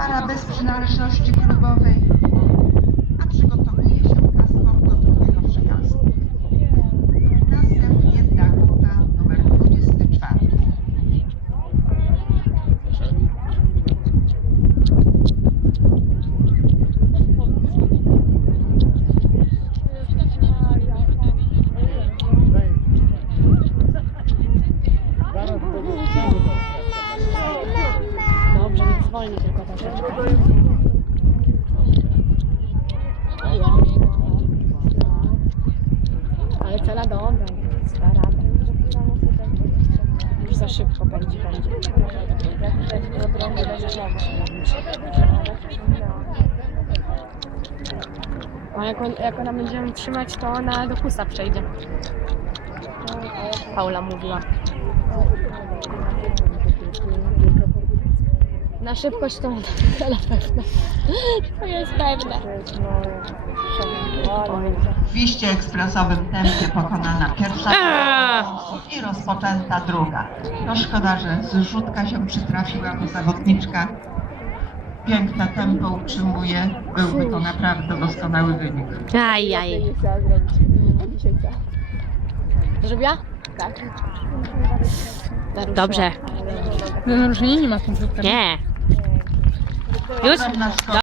Para bez przynależności klubowej, a przygotowuje się paszport do drugiego przejazdu. Następnie Dakota numer 24. Dobrze, niech zwolni tylko troszeczkę. Ale cela dobra, da radę. Już za szybko pędzi, pędzi. A jak, on, jak ona będziemy trzymać, to ona do kusa przejdzie. Paula mówiła. Na szybkość to na pewno. To jest pewne. W iście ekspresowym tempie pokonana pierwsza i rozpoczęta druga. No szkoda, że zrzutka się przytrafiła, bo zawodniczka piękne tempo utrzymuje. Byłby to naprawdę doskonały wynik. Aj, aj. Zrobiła? Tak. Dobrze. No naruszenie nie ma kompletnie. Nie. Już? Ogromna szkoda.